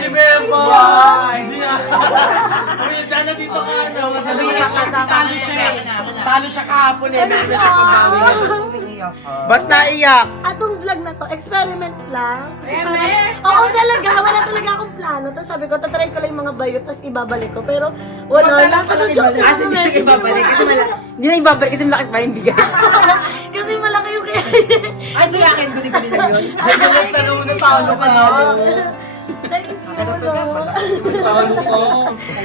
Si Beboy! Diyan na dito ka, ano? Kasi talo siya kahapon eh. Meron na siya pambawi. Ba't naiyak? Atong vlog na to, experiment lang. Kasi oo talaga, wala talaga akong plano. Tapos sabi ko, tatry ko lang yung mga bayot, tapos ibabalik ko. Pero wala lang. Tapos siya Kasi hindi na ibabalik. Hindi na ibabalik kasi malaki pa yung bigay. Kasi malaki yung kaya. Ay, so akin, guni-guni lang yun. Ay, nagtanong na talo ka na. Thank you, no? Talo ko.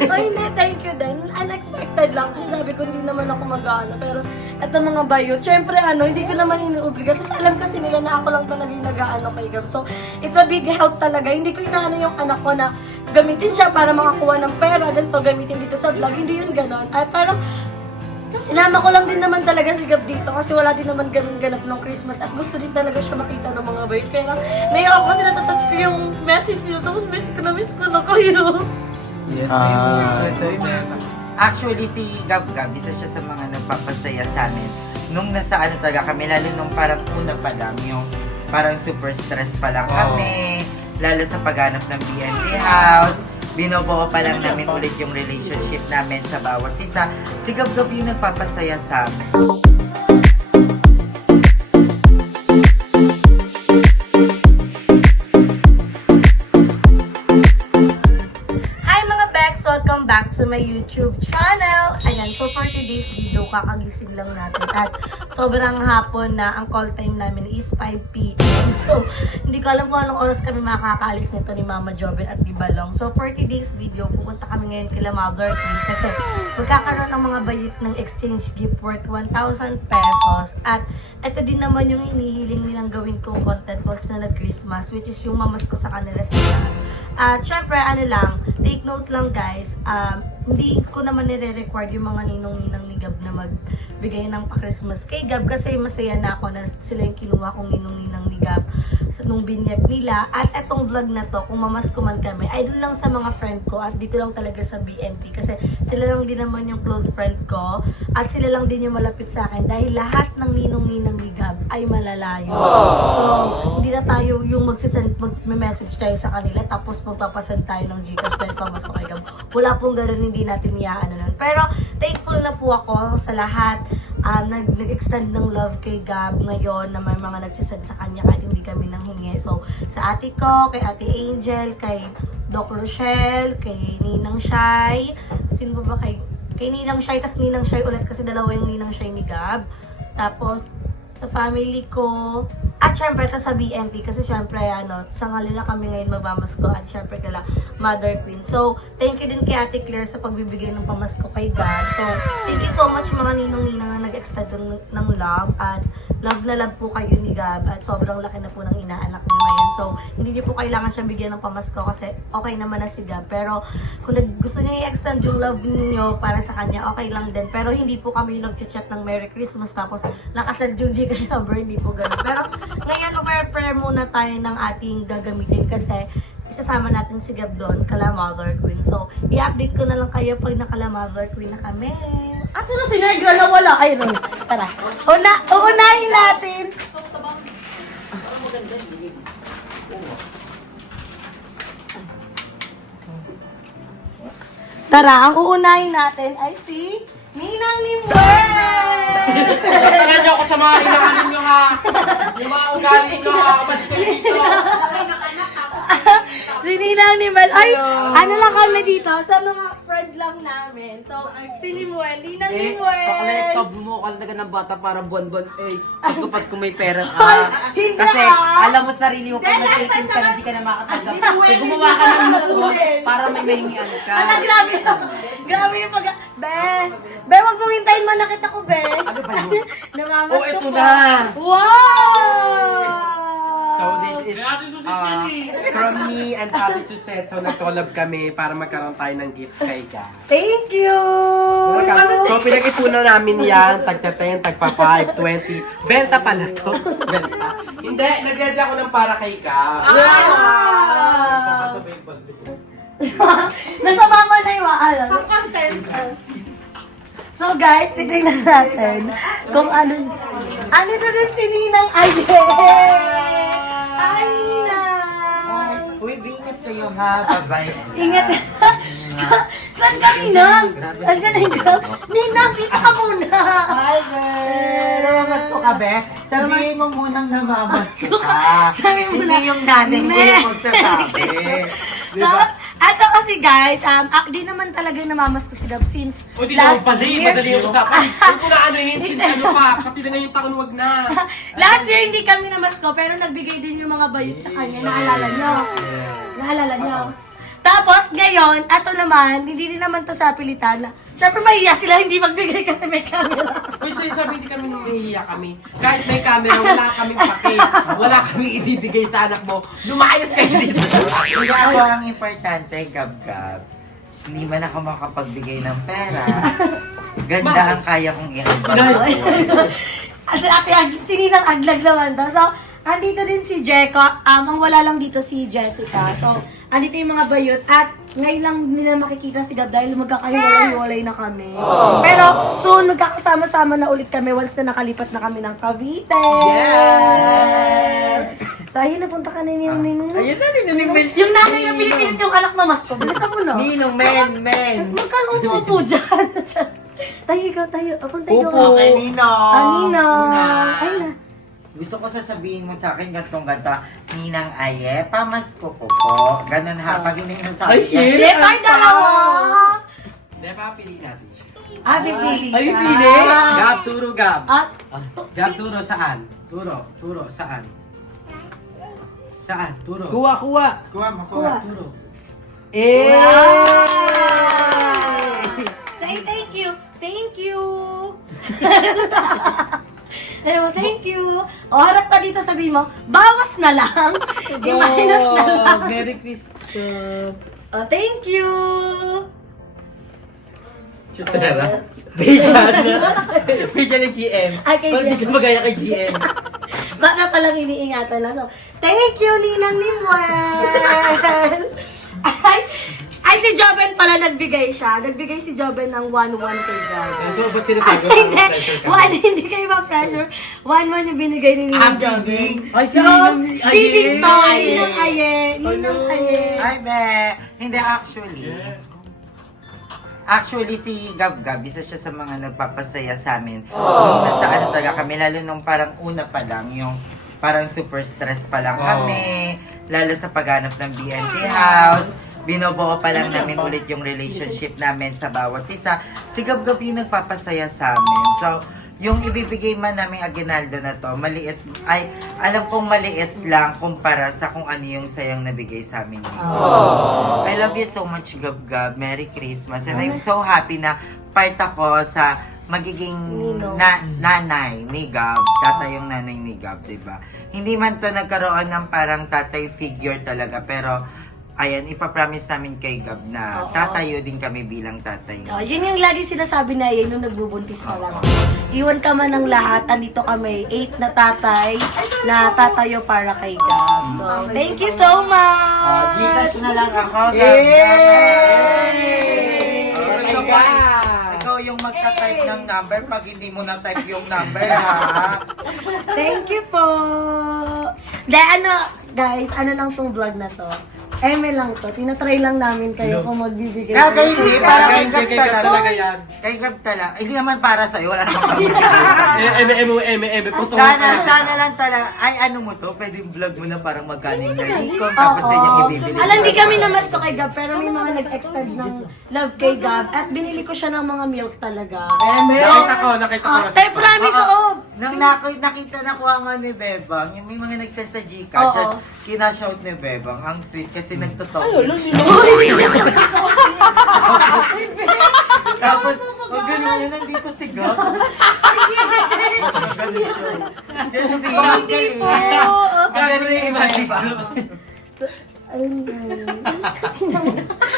Ay, hindi, thank you din. Unexpected lang. Kasi sabi ko, hindi naman ako mag-ano. Pero, eto mga bayot, syempre, hindi ko naman inuobliga. Kasi alam kasi nila na ako lang talaga yung nag-ano kay Gab. So, it's a big help talaga. Hindi ko inaano yung anak ko na gamitin siya para makakuha ng pera. Ganito, gamitin dito sa vlog. Hindi yung ganon. Ay, parang, sinama ko lang din naman talaga si Gab dito kasi wala din naman ganun-ganap ng Christmas at gusto din talaga siya makita ng mga bayot. Kaya naiyak ako kasi natatouch ko yung message niyo tapos miss ko na kayo. Yes, Actually, si Gab, isa siya sa mga nagpapasaya sa amin. Nung nasa ano talaga kami, lalo nung parang una pa lang, yung parang super stress pa lang kami, lalo sa paghanap ng BNT house, binobuo pa lang namin ulit yung relationship namin sa bawat isa. Si Gab yung nagpapasaya sa amin. Hi mga Bex! Welcome back to my YouTube channel! Ayan, so for today's video, kakagising lang natin at sobrang hapon na ang call time namin is 5 p.m. So, hindi ko alam kung anong oras kami makakaalis nito ni Mama Joven at Dibalong. So, for today's video, pupunta kami ngayon kila Mother Queen kasi magkakaroon ng mga bayit ng exchange gift worth 1,000 pesos at ito din naman yung hinihiling nilang gawin kong content once na nag-Christmas, which is yung mamas ko sa kanila sila. At syempre, take note lang guys, hindi ko naman nire-record yung mga ninong-ninang ni Gab na magbigay ng pa-Christmas kay Gab kasi masaya na ako na sila yung kinuha kong ninong-ninang ni Gab nung binyag nila. At etong vlog na to, kung mamasko man kami, ay doon lang sa mga friend ko at dito lang talaga sa BNT kasi sila lang din naman yung close friend ko at sila lang din yung malapit sa akin dahil lahat ng ninong-ninang ni Gab ay malalayo. So, hindi na tayo yung mag-message tayo sa kanila tapos magpapasend tayo ng Gcash dahil pamasko kay Gab. Wala pong gano'n, hindi natin iyaano nun. Pero, thankful na po ako sa lahat. Nag-extend ng love kay Gab ngayon na may mga nagsisend sa kanya kahit hindi kami nang hingi. So, sa ate ko, kay ate Angel, kay Doc Rochelle, kay Ninang Shai. Sino ba kay Ninang Shai, tas Ninang Shai ulit kasi dalawa yung Ninang Shai ni Gab. Tapos, sa family ko, at syempre sa BNT kasi syempre sa ngalila kami ngayon magmamasko at syempre kala Mother Queen. So, thank you din kay Ate Claire sa pagbibigay ng pamasko kay God. So, thank you so much mga ninong-ninang na nag-extend ng love at love na love po kayo ni Gab at sobrang laki na po ng inaanak niyo ngayon. So, hindi niyo po kailangan siya bigyan ng pamasko kasi okay naman na si Gab. Pero, kung gusto niyo i-extend yung love niyo para sa kanya, okay lang din. Pero, hindi po kami yung nag-chat ng Merry Christmas tapos nakasend yung Gcash number, hindi po ganun. Pero, ngayon, prepare muna tayo ng ating gagamitin kasi isasama natin si Gab doon, kala Mother Queen. So, i-update ko na lang kayo pag nakala Mother Queen na kami. Aso na si Negra na wala? Ayun, tara. Uunahin natin. Tara, ang uunahin natin ay si Ninang Limber! Tatagal niyo ako sa mga ilanganin niyo ha. Yung mga ugali niyo ha. Umas ko dito. Si Ninang Limber. Ay, ano lang kami dito sa mga friend lang namin. So, si Limuel, Ninang Limuel. Pakalay ka, bumukal talaga ng bata para buwan-buwan. Pasko may pera Ay, hindi kasi ah. alam mo sarili mo kung nag-18 ka, hindi ka na makatanggap. Eh, gumawa ka ng luto para may mahingian ka. Ala, grabe to. Grabe yung pag... Be, wag mong hintayin manakita ko, Be. Ano ba yun? Namamas Oh, ko ito po. na. Wow! So this is from me and Ate Suzette. So nag-collab kami para magkaroon tayo ng gifts kay Gab. Thank you! So pinag-ipunan namin yan, tagta 10, tagpa 5, 20. Benta pala to. Benta. Hindi, nag-ready ako ng para kay Gab. Ah! Nasa mama na yung maalam. So guys, titignan natin kung ano to din si Ninang Aye! Ay, Ninang! Uy, bingat kayo. ha. Bye-bye. Ingat. Saan ka, Ninang? Andiyan na yung girl. Ninang, dito ka muna. Hi, be! Namamasko ka, be? Sabihin mo munang namamasko ka. Sabi mo na. Hindi yung nanay mo yung magsasabi. Diba? Ato kasi guys, di naman talaga namamas ko si Gab since O di naman last pala, year. madali yung usapan. Huwag mo na anuhin, since ano pa, pati na ngayong taon, wag na. Last year hindi kami namasko pero nagbigay din yung mga bayot sa kanya. Naalala nyo? Naalala nyo? Tapos ngayon, ato naman, hindi rin naman to sa pilitan na syempre mahiya sila hindi magbigay kasi may camera. Uy, sabi hindi kami nahihiya kami. Kahit may camera, wala kaming pake. Wala kaming ibibigay sa anak mo. Lumayas kayo dito. Hindi ako ang importante, Gab-Gab. Hindi man ako makapagbigay ng pera. Ganda ang kaya kong i-ambag. Kasi sininang aglag naman to. So, andito din si Jeko. Ang wala lang dito si Jessica. So, andito yung mga bayot. At ngayon lang nila makikita si Gab dahil magkakahiwalay-hiwalay na kami. Pero soon, magkakasama-sama na ulit kami once na nakalipat na kami ng Cavite. Yes! So, ayun, napunta ka na yung ninong. Ayun na, Ninong. Yung nanay na pinipilit yung anak na mas ko. Bilisan mo, no? Ninong, men. Huwag kang upo dyan. Tayo ikaw, tayo. Punta ikaw. Upo kay Ninong. Ninong. Ay na. Gusto ko sasabihin mo sa akin gantong-ganta, Ninang Aye, pamasko ko po. Ganon ha, pag hindi mo sabi yan. Hindi, tayo dalawa. Hindi, papili natin siya. Pipili siya. Ay, pili? Gab, turo, Gab. At, Gab, turo saan? Turo, saan? Saan? Turo. Kuha. Kuha mo, kuha. Turo. Eh! Say thank you. Thank you. Sabi mo, thank you. O, harap ka dito, sabihin mo, bawas na lang. I-minus na lang. Merry Christmas. O, thank you. Sarah. Facial ni GM. Ay, kay Parang di GM. siya magaya kay GM. Baka palang iniingatan na. So, thank you, Ninang Nimwell. Ay, si Joben pala nagbigay siya. Nagbigay si Joben ng 1-1 kay Gab. So, ba't sinasabi? Hindi, Pressure ka. hindi kayo ma-pressure. 1-1 yung binigay ni Ninang Joben. Ay, si So, Ninang Aye. bidding to, Ninang Aye. Ninang Aye. Ay, be. Hindi, actually, si Gab-Gab, isa siya sa mga nagpapasaya sa amin. Nung nasa ano talaga kami, lalo nung parang una pa lang, yung parang super stress pa lang kami. Lalo sa paghanap ng BNT house. Binobuo pa lang namin ulit yung relationship namin sa bawat isa. Si Gab-Gab yung nagpapasaya sa amin. So, yung ibibigay man namin aginaldo na to, maliit, ay, alam kong maliit lang kumpara sa kung ano yung sayang nabigay sa amin. I love you so much, Gab-Gab. Merry Christmas. And I'm so happy na part ako sa magiging Ninong. nanay ni Gab. Tatay yung nanay ni Gab, diba? Hindi man to nagkaroon ng parang tatay figure talaga, pero ayan, ipapromise namin kay Gab na Oo. tatayo din kami bilang tatay. Yun yung lagi sinasabi na yun nung nagbubuntis pa lang. Iwan ka man ng lahat, andito kami, 8 na tatay na tatayo para kay Gab. So, thank you so much! Jesus na lang ako, Gab. Yay! Oh, ikaw yung magta-type ng number pag hindi mo na-type yung number, ha? Thank you po! Guys, ano lang tong vlog na to? Eme lang to. Tinatry lang namin kayo kung magbibigay. Kaya hindi, parang kay Gab Kay Gab talaga talaga. yan. Kay Gab talaga. Hindi naman para sa'yo, wala namang Sana lang talaga, ay ano mo to, pwedeng vlog mo na parang magkaning nalikom, tapos yun yung ibibili. Alam, di kami namas to kay Gab, pero may mga nag-extend ng love kay Gab at binili ko siya ng mga milk talaga. Nakita ko. Tayo promise, oo. Nang nakita na ko nga ni Bebang, yung may mga nag-send sa Gcash, Oo. just kinashout ni Bebang, ang sweet kasi nagtotoo. Tapos, pag gano'n yun, nandito si Gab. Ganun siya. Kaya sabihin, ang galing. Ang galing, diba?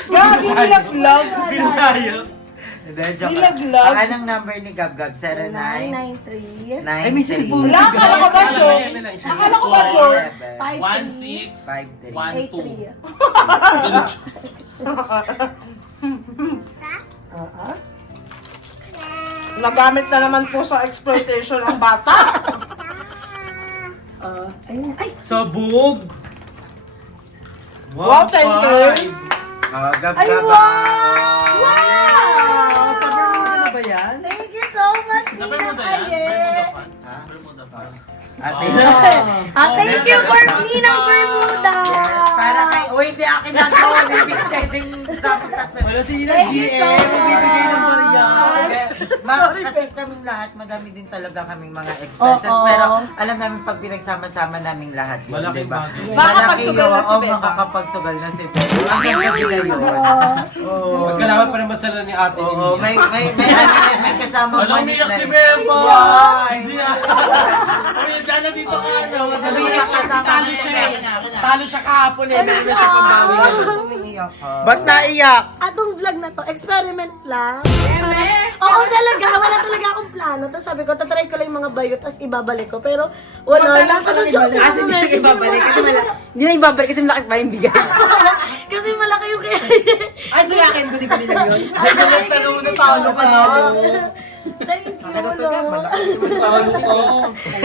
Gagi, nilaglag. Binayo. Hindi, joke. Nilaglag. Ang anong number ni Gab-Gab? 993. 0993. Ay, may cellphone. Wala, akala ko ba, Jo? Akala ko ba, Jo? 1, 6, 53. 1, 2. Nagamit na naman po sa exploitation ang bata. Ayun. Ay, Sabog. Wow, tender. Ay, wow! Wow! Sa Bermuda na ba yan? Thank you so much, Sa Ninang Bermuda yan? Aye! Bermuda fans. Ate. Thank you for Ninang Bermuda! Para kay... Uy, hindi akin nagawa. Hindi pwedeng sabi tatlo. Wala si Thank you so much! Kasi kaming lahat, madami din talaga kaming mga expenses. Oo. Pero alam namin pag pinagsama-sama naming lahat yun, Malaking diba? bagay. Makakapagsugal na si Oo, Beba. makakapagsugal na si Beba. Ang ganda nila yun. Oo. Magkalaman pa naman sila ni ate Oo, ninyo. may kasamang Alam, manit umiyak na si yun. Beba! Hindi yan. Umiyak na dito ka ano. Umiyak siya kasi talo siya eh. Talo siya kahapon eh. Meron na siya pambawi ngayon. Umiiyak ka. Ba't naiyak? Atong vlog na to, experiment lang. Oo talaga, wala talaga akong plano. Tapos sabi ko, tatry ko lang yung mga bayo, tapos ibabalik ko. Pero wala lang. Tapos siya sa mga message. Hindi na ibabalik kasi malaki pa yung bigay. Kasi malaki yung kaya. Ay, so yakin, guni-guni lang yun. Ay, tanong na talo ka na. Thank you, Ano to no? yan? Malaki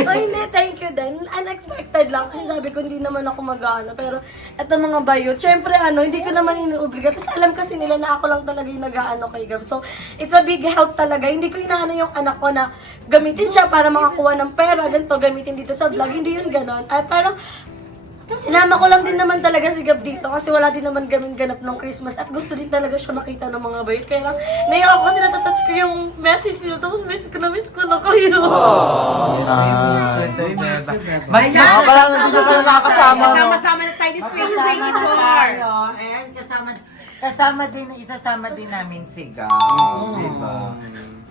Oh, hindi, thank you din. Unexpected lang kasi sabi ko hindi naman ako mag-ano. Pero eto mga bayot, syempre hindi ko naman inuobliga. Kasi alam kasi nila na ako lang talaga yung nag-ano kay Gab. So, it's a big help talaga. Hindi ko inaano yung anak ko na gamitin siya para makakuha ng pera. Ganito, gamitin dito sa vlog. Hindi yun ganon. Ay, parang sinama ko lang din naman talaga si Gab dito kasi wala din naman gaming ganap ng Christmas at gusto din talaga siya makita ng mga bayot. Kaya lang, naiyak ako kasi natatouch ko yung message niyo tapos miss ko na kayo. Baka lang nandito ka na nakakasama, no? Sama-sama na tayo this Kasama na tayo. And kasama din, isasama din namin si Gab. Diba?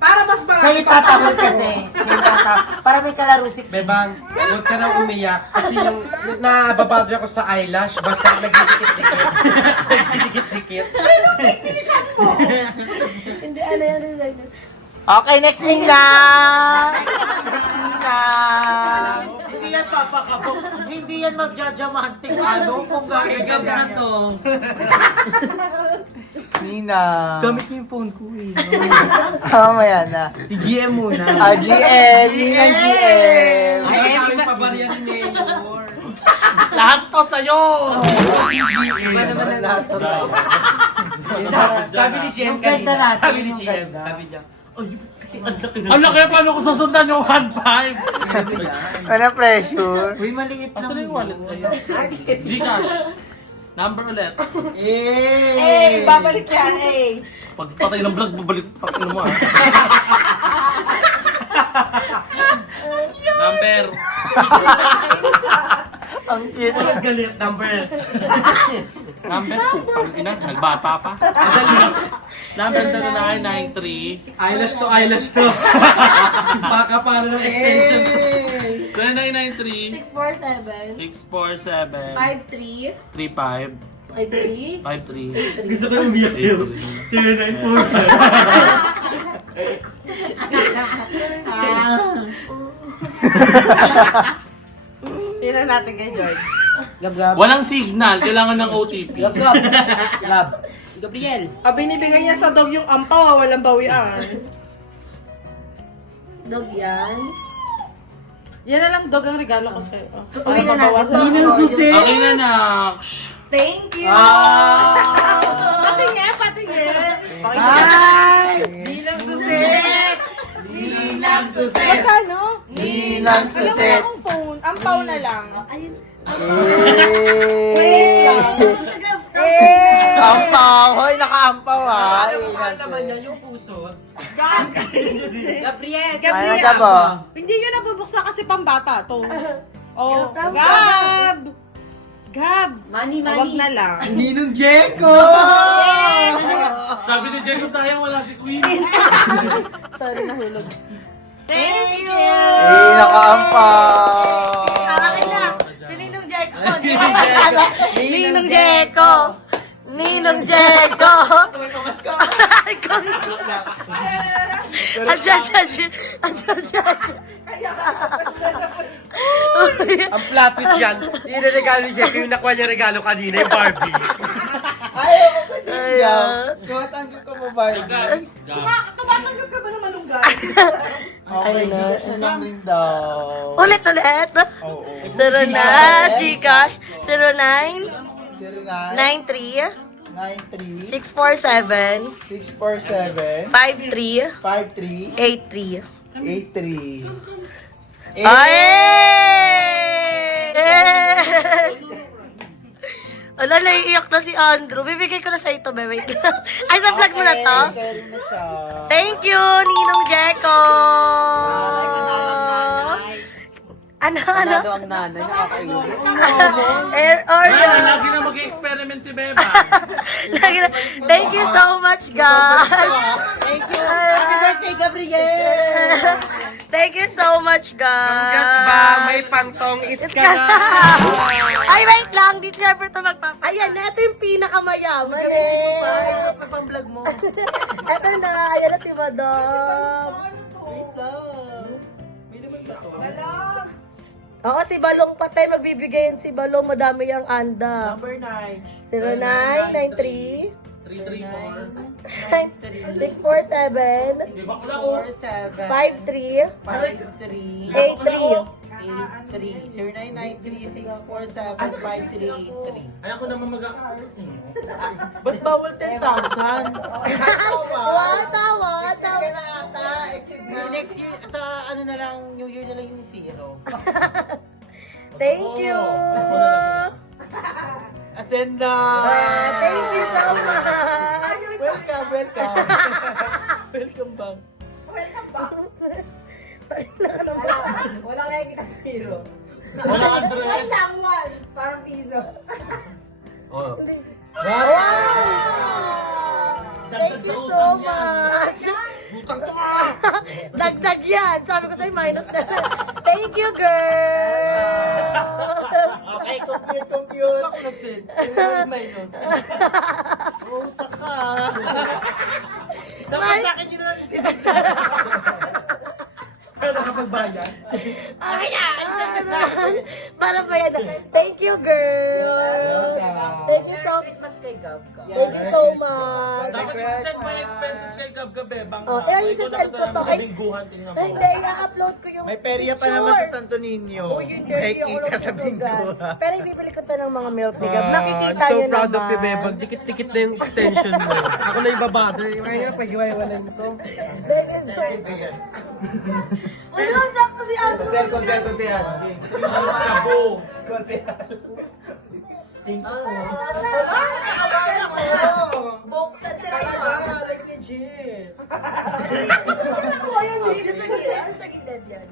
Para mas Siya yung tatahol kasi. Siya yung tatahol. Para may kalarusik. Bebang, huwag ka nang umiyak. Kasi yung nababadry ako sa eyelash, basta nagdidikit-dikit. Nagdidikit-dikit. Hindi, ano yan. Okay, next Nina! Next Nina! Hindi yan papakabok. Hindi yan magjajamanting ano kung gagawin na to. Nina. Gamit niyo yung phone ko eh. Mamaya na. Si GM muna. GM! Nina GM! Ay, kami pabarya ni Mayor. Lahat to sa'yo! Iba naman na lahat to. Sabi ni GM Yung ganda kanina. natin, Sabi ni yung GM. ganda. Sabi niya. Ay, kasi ang laki na. Ang laki, paano ko susundan yung 1.5? Wala pressure. Uy, maliit lang. Asan na yung wallet sa'yo? Gcash. Number ulit. Eh, babalik yan, eh. Pagpatay ng vlog, babalik pa mo ah. Number. Ang cute. Ang galit number. Number. Pang ina, nagbata pa. Number 0993 Eyelash to. Baka para ng extension. 0993 647 647 53 35 53 53 Gusto ko umiyak sa'yo. 0944. Tingnan natin kay George. Gab-gab. Walang signal, kailangan ng OTP. Gab-gab. Gab. Gabriel. Binibigay niya sa dog yung ampaw, walang bawian. Dog yan. Yan na lang dog ang regalo ko sa'yo. Uwi na natin. Ninang susi. Okay na, Naksh. Thank you! Patingin, patingin. Ay! Ninang susit! Ninang susit! Magkano? Ninang Wala susit! akong phone. Ampaw na lang. Ayun. Wait lang. Ampaw. Hoy, naka-ampaw ha. Alam mo kung ano naman yan, yung puso. Gabriel. Ano ka ba? Hindi yun nabubuksan kasi pambata to. Oh, Gab. Gab! Gab! Money, Huwag na lang. Ninong Jeko! Sabi ni Jeko, sayang wala si Queen. Sorry, nahulog. Thank you! Eh, naka-ampaw. Akin na. Si Ninong Jeko. Ninong Jeko. Ninong Jeko. Ang plot twist yan, yung regalo ni Jeko, yung nakuha niya regalo kanina, yung Barbie. Ayaw ko pa din yan. Tumatanggap ka mo ba? Tumatanggap ka ba ng malunggay? Okay, Gcash na lang rin daw. Ulit. Oo. 09, Gcash. 09. 93 93 647 647 53 53 83. 83. Ay! Ala, naiiyak na si Andrew. Bibigay ko na sa ito, bebe. Wait lang. Ay, sa vlog mo na to? Carry na siya. Thank you, Ninong Jeko! Ano? Ang nanay, nakakainis. Oreo. Lagi na mag-experiment si Beba. Thank you so much, guys. Thank you. Happy birthday, Gabriel! Thank you so much, guys. Congrats ba? May pangtong it's ka na. Ay, wait lang. Di siyempre ito Ayan, ito yung pinakamayaman eh. Pang-vlog mo. Ito na. Ayan na si Madam. Wait lang. May naman ba to? Oo, si Balong patay. Magbibigayin si Balong. Madami yung anda. Number 9. 0993 334. 647 Di ba ko lang oh? 47 53 53 83. 83 0993 647 5383. Ayaw ko naman Ba't bawal 10,000? Wow, tawa. Exit ka na ata. Exit na. Next year, sa ano na lang, New Year na lang yung zero. Thank you. Ascenda! Thank you so much. Welcome, welcome. Welcome back. Wala kaya kita zero. Wala Andre. lang, one. Parang piso. Oh. Wow! Thank you so much. Butang to ka. Dagdag yan. Sabi ko sa'yo, minus na. Thank you, girl. Okay, compute. Nag-send. Minus. Puta ka. Dapat sa akin yun na lang Pero nakapagbayan. Okay na. Para pa yan. Thank you, girl. Thank you so much. Thank you so much. Dapat send my expenses kay Gab Bebang. Oh, eh, isa-send ko to. Ay, Bingguhan, tingnan Ay, mo. hindi. I-upload ko yung May perya pa naman sa Santo Niño. Oh, yun din. May Yung kita sa Bingo. Pero ibibili ko to ng mga milk ni Gab. Nakikita I'm so nyo proud of naman. you, Bebang. Dikit-dikit na yung extension mo. Ako na yung babado. Kaya nga, pag-iwayawalan mo to. Ano, sakto si Andrew. Sabo. Buksan sila yun. Like legit. Nakuha yung video sa gilid. Sa gilid yan.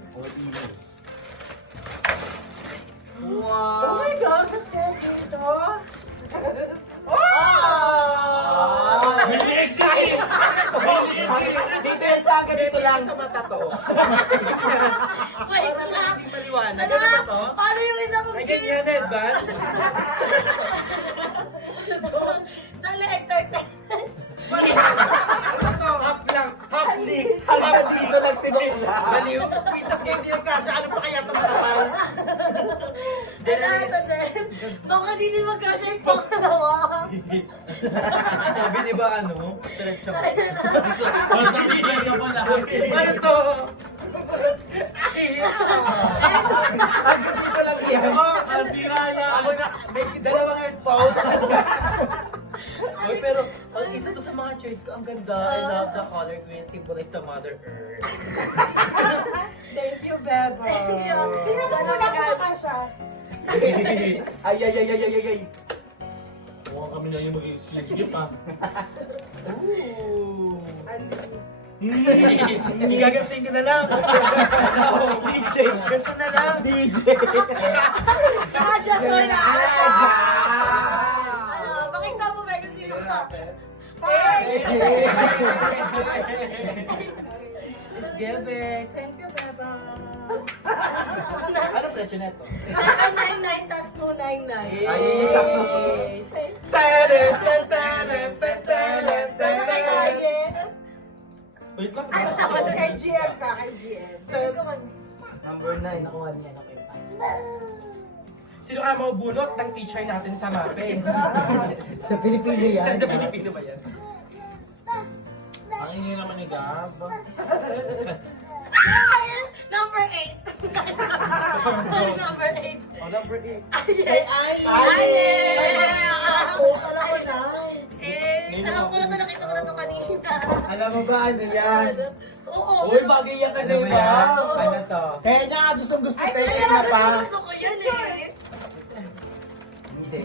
Wow. Oh my God, mas cookies, oh. Dito sa ganito lang sa mata to. Wait Para lang lang. hindi maliwanag. Ano? Ano ba to? Paano yung isa kong Ay, ganyan, Edvan. Sa electric. Hap lang. Hap leak. Hanggang dito lang si Bella. Baliw. Pitas kayo, hindi nagkasya. Ano pa kaya ito matapal? Ito din. Baka di din magkasya yung pangalawa. Sabi di ba ano? Diretso. Basta bigyan siya pa lahat. Ano to? Hanggang dito lang yan. Ang sira yan. Ako na, may dalawang headphones. Uy, pero ang isa to sa mga shirts ko, ang ganda. I love the color green, symbolize the Mother Earth. Thank you, Beba. Saan na magkasya? Ay. Mukhang kami na yung mag-exchange gift ha. Ooh. Igagantiin ko na lang. DJ. Ganito na lang. DJ. Adjust mo na. Ano, pakita mo ba kung sino ka? Miss Gebek. Thank you, Beba. Ano presyo na ito? 799 tas 299. Ay, sakto po. Wait lang. Kay GM ka, kay GM. Number 9. Nakuha niya na kayo. Sino ka mabulot ng teacher natin sa MAPE? Sa Pilipino yan. Sa Pilipino ba yan? Ang ingay naman ni Gab. Number 8. Number 8. Oh, number 8. Ay! Ako, alam ko na. Alam ko na ito, nakita ko na ito kanina. Alam mo ba ano yan? Oo. Uy, bagay yan ka Ano ba diba? yan? Ano to? Kaya niya gustong gusto Ay, tayo kaya na pa. gusto ko yan eh. Hindi.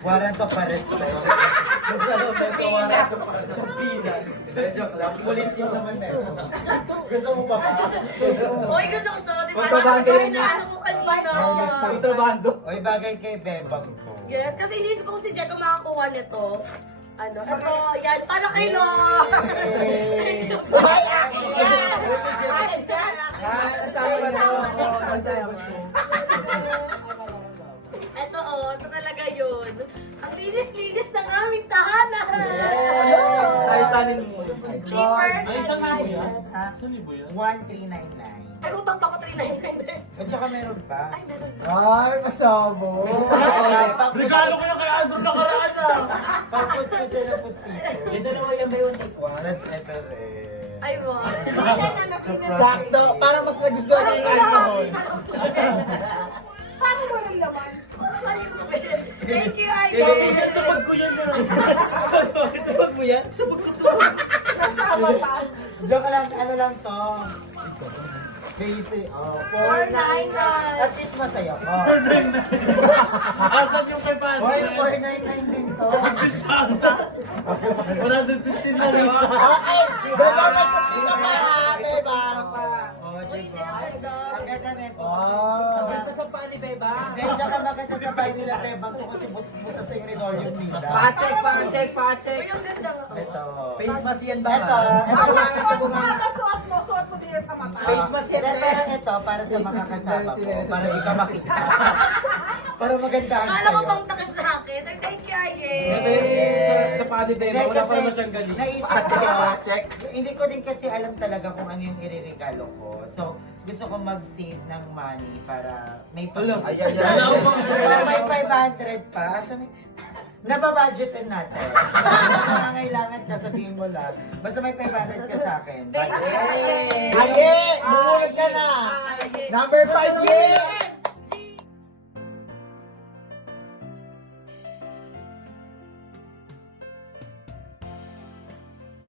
Warrant of arrest tayo. Basta daw sa kawalan ko para sa pina. Joke lang. Police yung naman na yun. Gusto mo pa ba? Uy, gusto ko to. Di ba? Magbabago yan na ano ko kanina. Kontrabando. Oy, bagay kay Bebang ko. Yes, kasi inisip ko si Jeko makakuha nito. Ano, ito, yan, para kay Lo. Ay, akin yan! Nasama ba ito? Nasama ito. Ito, ito talaga yun. Ang linis-linis ng aming tahanan. Ay, sanin mo. Slippers. Ay, isang libo yan? Ha? Isang libo yan? 1399. Ay, utang pa ko 399. At saka meron pa. Ay, meron. Ay, masabo. Regalo ko yung kay Andrew nakaraan ah! Pagpus ko siya ng pustiso. Yung dalawa yan ba yung tikwa? Tapos ito rin. Ay, wow. Sakto, para mas nagustuhan niya yung alcohol. Paano walang laman? Thank you, Kailangan Ayo. sabag ko yan. Sabag mo yan? Sabag ko to. Nasama pa. Joke lang, ano lang to. Basic, 499. At least masaya ko. Asan yung kay Pansy? Hoy, 499 din to. 115 na rin. Okay, beba mas pinaka beba. Oh, Uy, diba? ganda. Ang ganda nito. Oh. Maganda sa pa ni Beba. Hindi, saka maganda sa pa nila Beba ko kasi butas-butas sa yung Rebellion nila. Pa-check, pa-check, pa-check. Uy, ang ganda nga. Ito. Face mask yan ba? Ito. Ito mga sa bunga. Suot mo din sa mata. Face mask yan, Hindi, be. pero ito para sa mga kasama ko. Para di ka makita. Para magandahan Akala ko sa'yo. pang takip sa akin. Ay, thank you, Aye. Sa pani Hindi, Beba, wala pa kasi naman siyang galing. naisip ko, hindi ko din kasi alam talaga kung ano yung iririgalo ko. So, gusto ko mag-save ng money para may Alam, pag- ayan, ayan. Pero may 500 pa. Asan nababudgetin natin. Kung nangangailangan ka, sabihin mo lang. Basta may 500 ka sa akin. Thank you, Aye. Aye, bumulag ka na. Number 5, Ye!